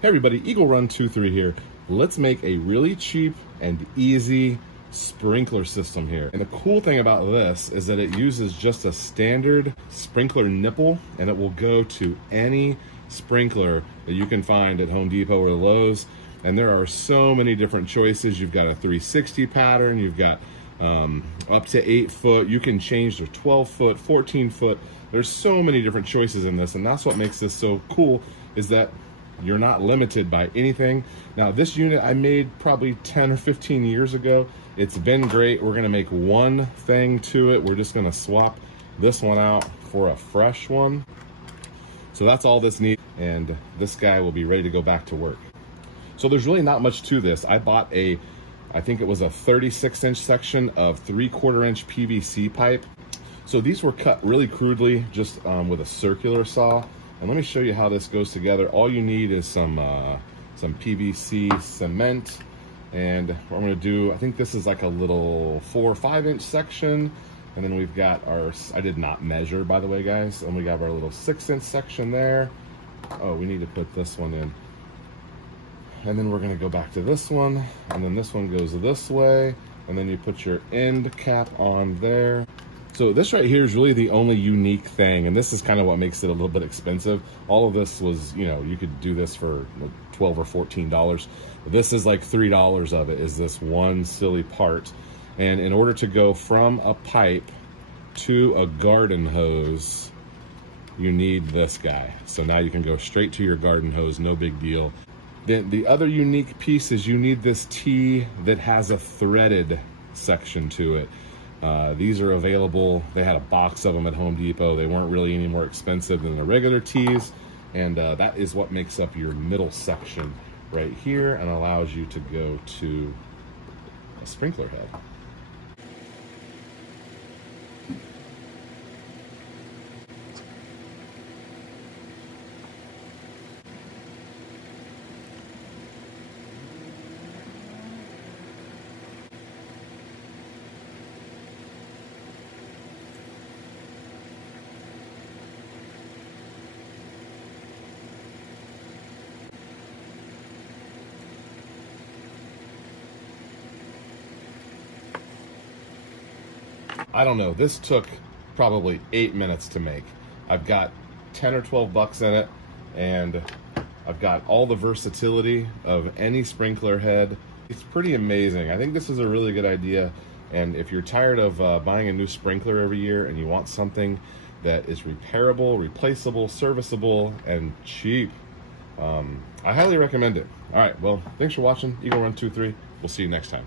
Hey everybody, Eagle Run 23 here. Let's make a really cheap and easy sprinkler system here. And the cool thing about this is that it uses just a standard sprinkler nipple, and it will go to any sprinkler that you can find at Home Depot or Lowe's. And there are so many different choices. You've got a 360 pattern, you've got up to 8 foot, you can change to 12 foot, 14 foot. There's so many different choices in this, and that's what makes this so cool, is that you're not limited by anything. Now, this unit I made probably 10 or 15 years ago. It's been great. We're gonna make one thing to it. We're just gonna swap this one out for a fresh one. So that's all this needs, and this guy will be ready to go back to work. So there's really not much to this. I bought I think it was a 36-inch section of 3/4 inch PVC pipe. So these were cut really crudely, just with a circular saw. And let me show you how this goes together. All you need is some PVC cement. And what I'm gonna do, I think this is like a little 4 or 5 inch section. And then we've got our, I did not measure, by the way, guys. And we got our little 6-inch section there. Oh, we need to put this one in. And then we're gonna go back to this one. And then this one goes this way. And then you put your end cap on there. So this right here is really the only unique thing, and this is kind of what makes it a little bit expensive. All of this was, you know, you could do this for $12 or $14. This is like $3 of it, is this one silly part. And in order to go from a pipe to a garden hose, you need this guy. So now you can go straight to your garden hose, no big deal. Then the other unique piece is you need this tee that has a threaded section to it. These are available. They had a box of them at Home Depot. They weren't really any more expensive than the regular tees. And that is what makes up your middle section right here and allows you to go to a sprinkler head. I don't know, this took probably 8 minutes to make. I've got 10 or 12 bucks in it, and I've got all the versatility of any sprinkler head. It's pretty amazing. I think this is a really good idea, and if you're tired of buying a new sprinkler every year and you want something that is repairable, replaceable, serviceable, and cheap, I highly recommend it. All right, well, thanks for watching Eagle Run 23. We'll see you next time.